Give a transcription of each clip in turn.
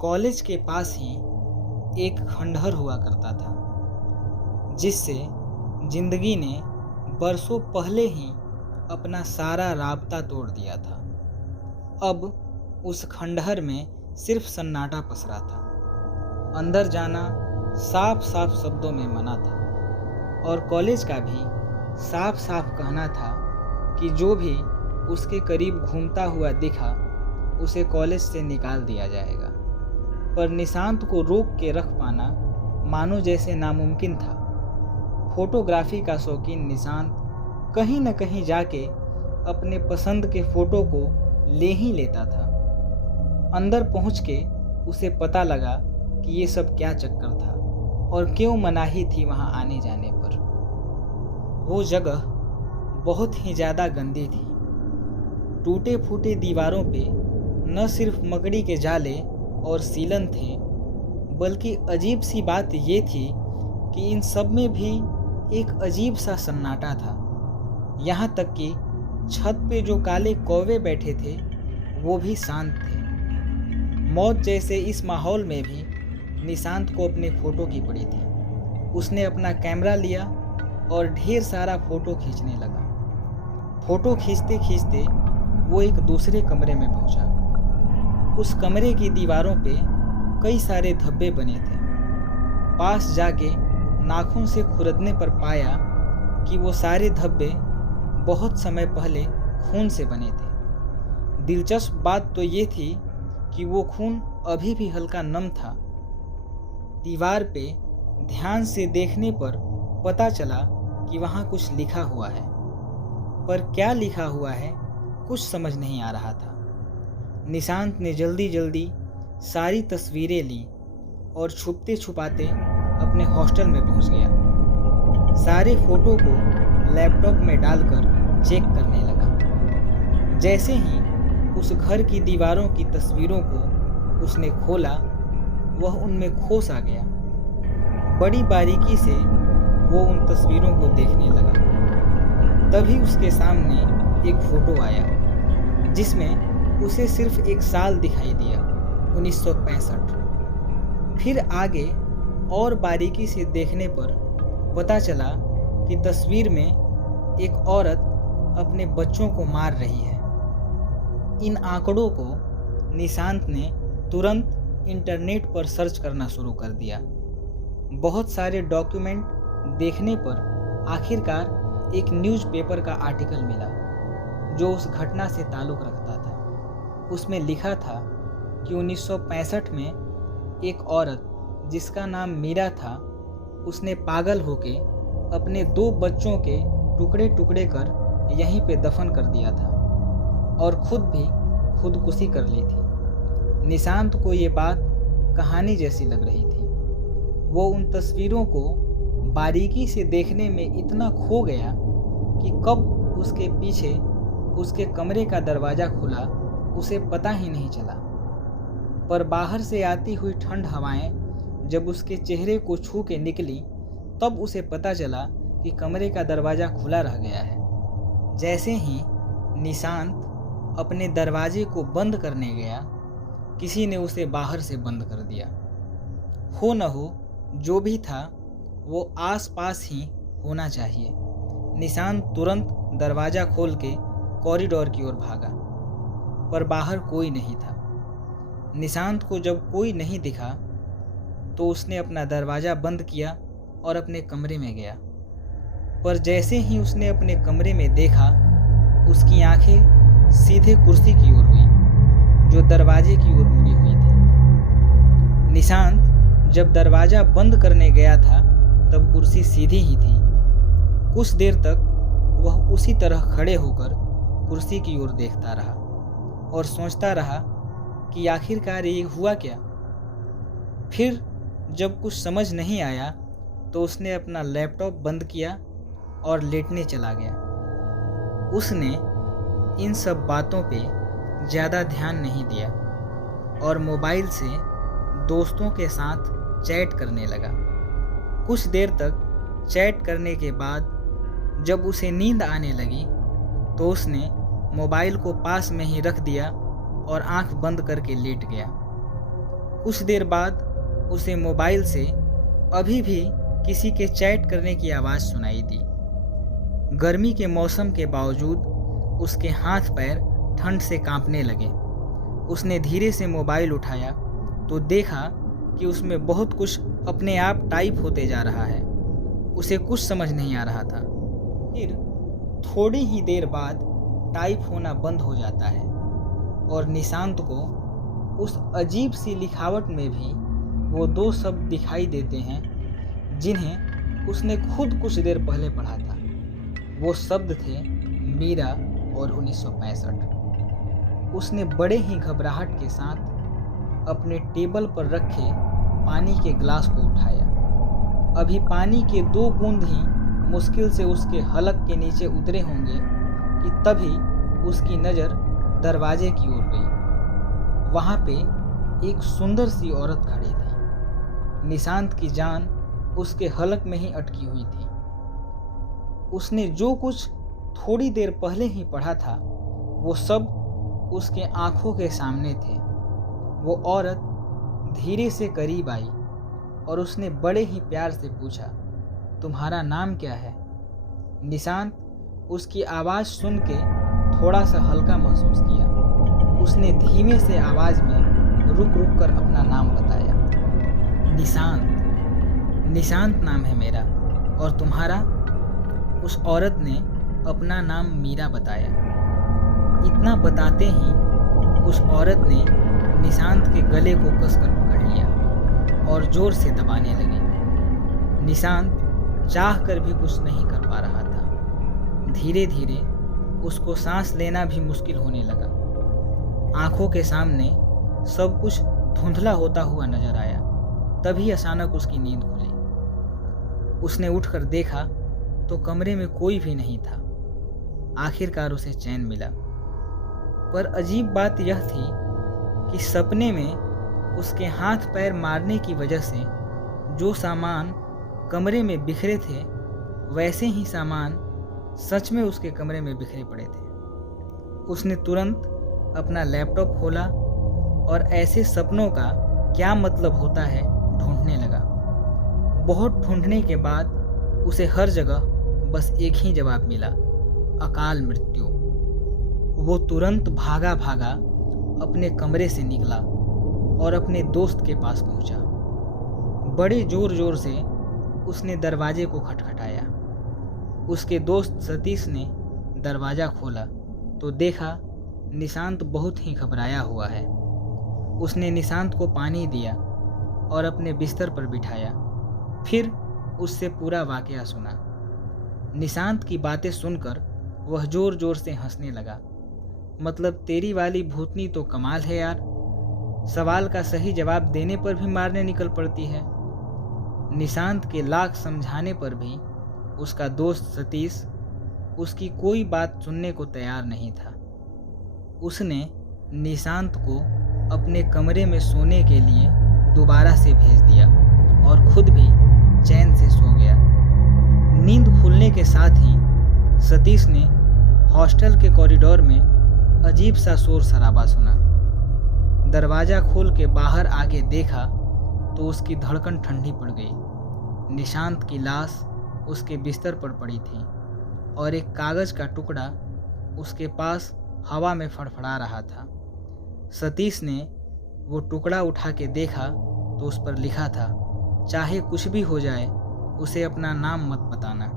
College के पास ही एक खंडहर हुआ करता था, जिससे जिंदगी ने बरसों पहले ही अपना सारा राबता तोड़ दिया था। अब उस खंडहर में सिर्फ सन्नाटा पसरा था। अंदर जाना साफ साफ शब्दों में मना था और कॉलेज का भी साफ साफ कहना था कि जो भी उसके करीब घूमता हुआ दिखा उसे कॉलेज से निकाल दिया जाएगा। पर निशांत को रोक के रख पाना मानो जैसे नामुमकिन था। फोटोग्राफी का शौकीन निशांत कहीं न कहीं जाके अपने पसंद के फ़ोटो को ले ही लेता था। अंदर पहुंच के उसे पता लगा कि ये सब क्या चक्कर था और क्यों मनाही थी वहां आने जाने पर। वो जगह बहुत ही ज़्यादा गंदी थी। टूटे फूटे दीवारों पे न सिर्फ मकड़ी के जाले और सीलन थे, बल्कि अजीब सी बात ये थी कि इन सब में भी एक अजीब सा सन्नाटा था। यहाँ तक कि छत पे जो काले कौवे बैठे थे वो भी शांत थे। मौत जैसे इस माहौल में भी निशांत को अपने फ़ोटो की पड़ी थी। उसने अपना कैमरा लिया और ढेर सारा फ़ोटो खींचने लगा। फ़ोटो खींचते खींचते वो एक दूसरे कमरे में पहुंचा। उस कमरे की दीवारों पे कई सारे धब्बे बने थे। पास जाके नाखून से खुरदने पर पाया कि वो सारे धब्बे बहुत समय पहले खून से बने थे। दिलचस्प बात तो ये थी कि वो खून अभी भी हल्का नम था। दीवार पे ध्यान से देखने पर पता चला कि वहाँ कुछ लिखा हुआ है, पर क्या लिखा हुआ है कुछ समझ नहीं आ रहा था। निशांत ने जल्दी जल्दी सारी तस्वीरें ली और छुपते छुपाते अपने हॉस्टल में पहुंच गया। सारे फोटो को लैपटॉप में डालकर चेक करने लगा। जैसे ही उस घर की दीवारों की तस्वीरों को उसने खोला, वह उनमें खो सा गया। बड़ी बारीकी से वो उन तस्वीरों को देखने लगा। तभी उसके सामने एक फ़ोटो आया जिसमें उसे सिर्फ एक साल दिखाई दिया, 1965। फिर आगे और बारीकी से देखने पर पता चला कि तस्वीर में एक औरत अपने बच्चों को मार रही है। इन आंकड़ों को निशांत ने तुरंत इंटरनेट पर सर्च करना शुरू कर दिया। बहुत सारे डॉक्यूमेंट देखने पर आखिरकार एक न्यूज़पेपर का आर्टिकल मिला जो उस घटना से ताल्लुक़ रखता था। उसमें लिखा था कि 1965 में एक औरत जिसका नाम मीरा था, उसने पागल होके अपने 2 बच्चों के टुकड़े टुकड़े कर यहीं पे दफन कर दिया था और खुद भी खुदकुशी कर ली थी। निशांत को ये बात कहानी जैसी लग रही थी। वो उन तस्वीरों को बारीकी से देखने में इतना खो गया कि कब उसके पीछे उसके कमरे का दरवाज़ा खुला उसे पता ही नहीं चला। पर बाहर से आती हुई ठंड हवाएं जब उसके चेहरे को छू के निकली, तब उसे पता चला कि कमरे का दरवाज़ा खुला रह गया है। जैसे ही निशांत अपने दरवाजे को बंद करने गया, किसी ने उसे बाहर से बंद कर दिया। हो न हो जो भी था वो आस-पास ही होना चाहिए। निशांत तुरंत दरवाज़ा खोल के कॉरिडोर की ओर भागा, पर बाहर कोई नहीं था। निशांत को जब कोई नहीं दिखा तो उसने अपना दरवाज़ा बंद किया और अपने कमरे में गया। पर जैसे ही उसने अपने कमरे में देखा, उसकी आंखें सीधे कुर्सी की ओर हुई जो दरवाजे की ओर मुड़ी हुई थी। निशांत जब दरवाज़ा बंद करने गया था तब कुर्सी सीधी ही थी। कुछ देर तक वह उसी तरह खड़े होकर कुर्सी की ओर देखता रहा और सोचता रहा कि आखिरकार ये हुआ क्या। फिर जब कुछ समझ नहीं आया तो उसने अपना लैपटॉप बंद किया और लेटने चला गया। उसने इन सब बातों पे ज़्यादा ध्यान नहीं दिया और मोबाइल से दोस्तों के साथ चैट करने लगा। कुछ देर तक चैट करने के बाद जब उसे नींद आने लगी तो उसने मोबाइल को पास में ही रख दिया और आंख बंद करके लेट गया। कुछ देर बाद उसे मोबाइल से अभी भी किसी के चैट करने की आवाज़ सुनाई दी। गर्मी के मौसम के बावजूद उसके हाथ पैर ठंड से कांपने लगे। उसने धीरे से मोबाइल उठाया तो देखा कि उसमें बहुत कुछ अपने आप टाइप होते जा रहा है। उसे कुछ समझ नहीं आ रहा था। फिर थोड़ी ही देर बाद टाइप होना बंद हो जाता है और निशांत को उस अजीब सी लिखावट में भी वो दो शब्द दिखाई देते हैं जिन्हें उसने खुद कुछ देर पहले पढ़ा था। वो शब्द थे मीरा और 1965। उसने बड़े ही घबराहट के साथ अपने टेबल पर रखे पानी के ग्लास को उठाया। अभी पानी के 2 बूंद ही मुश्किल से उसके हलक के नीचे उतरे होंगे कि तभी उसकी नज़र दरवाजे की ओर गई। वहाँ पे एक सुंदर सी औरत खड़ी थी। निशांत की जान उसके हलक में ही अटकी हुई थी। उसने जो कुछ थोड़ी देर पहले ही पढ़ा था वो सब उसके आंखों के सामने थे। वो औरत धीरे से करीब आई और उसने बड़े ही प्यार से पूछा, तुम्हारा नाम क्या है? निशांत उसकी आवाज़ सुन के थोड़ा सा हल्का महसूस किया। उसने धीमे से आवाज़ में रुक रुक कर अपना नाम बताया। निशांत नाम है मेरा। और तुम्हारा? उस औरत ने अपना नाम मीरा बताया। इतना बताते ही उस औरत ने निशांत के गले को कसकर पकड़ लिया और ज़ोर से दबाने लगी। निशांत चाह कर भी कुछ नहीं कर पा रहा था। धीरे धीरे उसको सांस लेना भी मुश्किल होने लगा। आंखों के सामने सब कुछ धुंधला होता हुआ नजर आया। तभी अचानक उसकी नींद खुली। उसने उठकर देखा तो कमरे में कोई भी नहीं था। आखिरकार उसे चैन मिला। पर अजीब बात यह थी कि सपने में उसके हाथ पैर मारने की वजह से जो सामान कमरे में बिखरे थे वैसे ही सामान सच में उसके कमरे में बिखरे पड़े थे। उसने तुरंत अपना लैपटॉप खोला और ऐसे सपनों का क्या मतलब होता है ढूंढने लगा। बहुत ढूंढने के बाद उसे हर जगह बस एक ही जवाब मिला, अकाल मृत्यु। वो तुरंत भागा अपने कमरे से निकला और अपने दोस्त के पास पहुंचा। बड़े जोर से उसने दरवाजे को खटखटाया। उसके दोस्त सतीश ने दरवाज़ा खोला तो देखा निशांत बहुत ही घबराया हुआ है। उसने निशांत को पानी दिया और अपने बिस्तर पर बिठाया। फिर उससे पूरा वाकया सुना। निशांत की बातें सुनकर वह जोर से हंसने लगा। मतलब तेरी वाली भूतनी तो कमाल है यार, सवाल का सही जवाब देने पर भी मारने निकल पड़ती है। निशांत के लाख समझाने पर भी उसका दोस्त सतीश उसकी कोई बात सुनने को तैयार नहीं था। उसने निशांत को अपने कमरे में सोने के लिए दोबारा से भेज दिया और खुद भी चैन से सो गया। नींद खुलने के साथ ही सतीश ने हॉस्टल के कॉरिडोर में अजीब सा शोर शराबा सुना। दरवाज़ा खोल के बाहर आके देखा तो उसकी धड़कन ठंडी पड़ गई। निशांत की लाश उसके बिस्तर पर पड़ी थी और एक कागज़ का टुकड़ा उसके पास हवा में फड़फड़ा रहा था। सतीश ने वो टुकड़ा उठा के देखा तो उस पर लिखा था, चाहे कुछ भी हो जाए उसे अपना नाम मत बताना।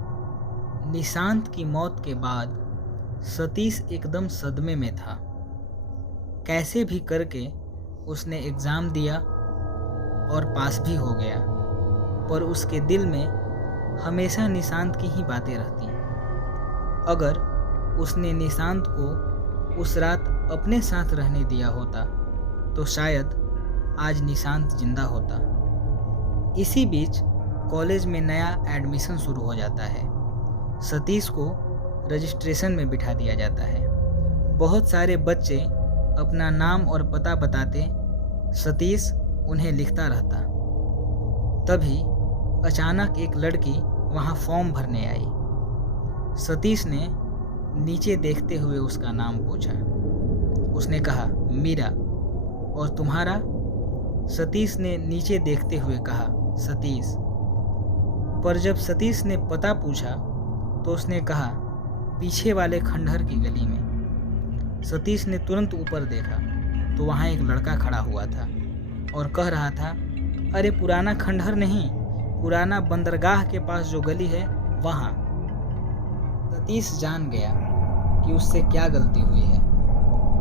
निशांत की मौत के बाद सतीश एकदम सदमे में था। कैसे भी करके उसने एग्ज़ाम दिया और पास भी हो गया, पर उसके दिल में हमेशा निशांत की ही बातें रहती। अगर उसने निशांत को उस रात अपने साथ रहने दिया होता तो शायद आज निशांत जिंदा होता। इसी बीच कॉलेज में नया एडमिशन शुरू हो जाता है। सतीश को रजिस्ट्रेशन में बिठा दिया जाता है। बहुत सारे बच्चे अपना नाम और पता बताते, सतीश उन्हें लिखता रहता। तभी अचानक एक लड़की वहाँ फॉर्म भरने आई। सतीश ने नीचे देखते हुए उसका नाम पूछा। उसने कहा, मीरा। और तुम्हारा? सतीश ने नीचे देखते हुए कहा, सतीश। पर जब सतीश ने पता पूछा तो उसने कहा, पीछे वाले खंडहर की गली में। सतीश ने तुरंत ऊपर देखा तो वहाँ एक लड़का खड़ा हुआ था और कह रहा था, अरे पुराना खंडहर नहीं, पुराना बंदरगाह के पास जो गली है वहाँ। सतीश जान गया कि उससे क्या गलती हुई है।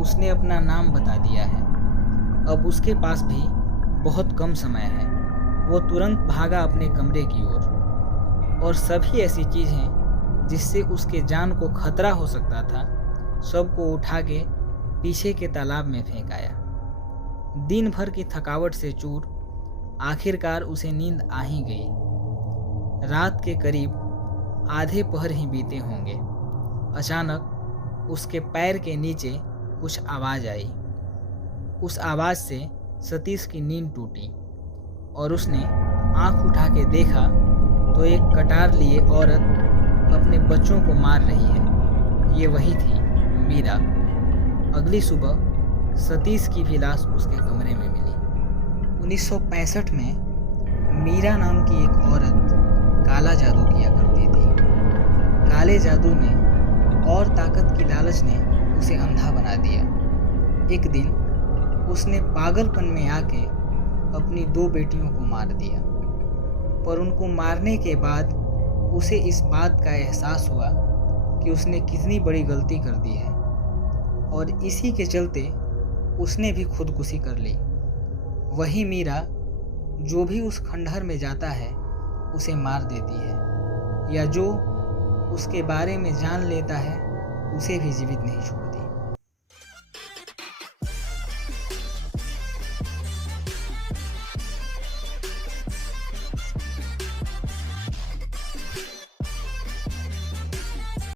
उसने अपना नाम बता दिया है। अब उसके पास भी बहुत कम समय है। वो तुरंत भागा अपने कमरे की ओर और सभी ऐसी चीज़ें जिससे उसके जान को खतरा हो सकता था सबको उठा के पीछे के तालाब में फेंक आया। दिन भर की थकावट से चूर आखिरकार उसे नींद आ ही गई। रात के करीब आधे पहर ही बीते होंगे। अचानक उसके पैर के नीचे कुछ आवाज़ आई। उस आवाज़ से सतीश की नींद टूटी और उसने आंख उठा के देखा तो एक कटार लिए औरत अपने बच्चों को मार रही है। ये वही थी मीरा। अगली सुबह सतीश की भी लाश उसके कमरे में मिली। 1965 में मीरा नाम की एक औरत काला जादू किया करती थी। काले जादू में और ताकत की लालच ने उसे अंधा बना दिया। एक दिन उसने पागलपन में आके अपनी 2 बेटियों को मार दिया। पर उनको मारने के बाद उसे इस बात का एहसास हुआ कि उसने कितनी बड़ी गलती कर दी है और इसी के चलते उसने भी खुदकुशी कर ली। वही मीरा जो भी उस खंडहर में जाता है उसे मार देती है या जो उसके बारे में जान लेता है उसे भी जीवित नहीं छोड़ती।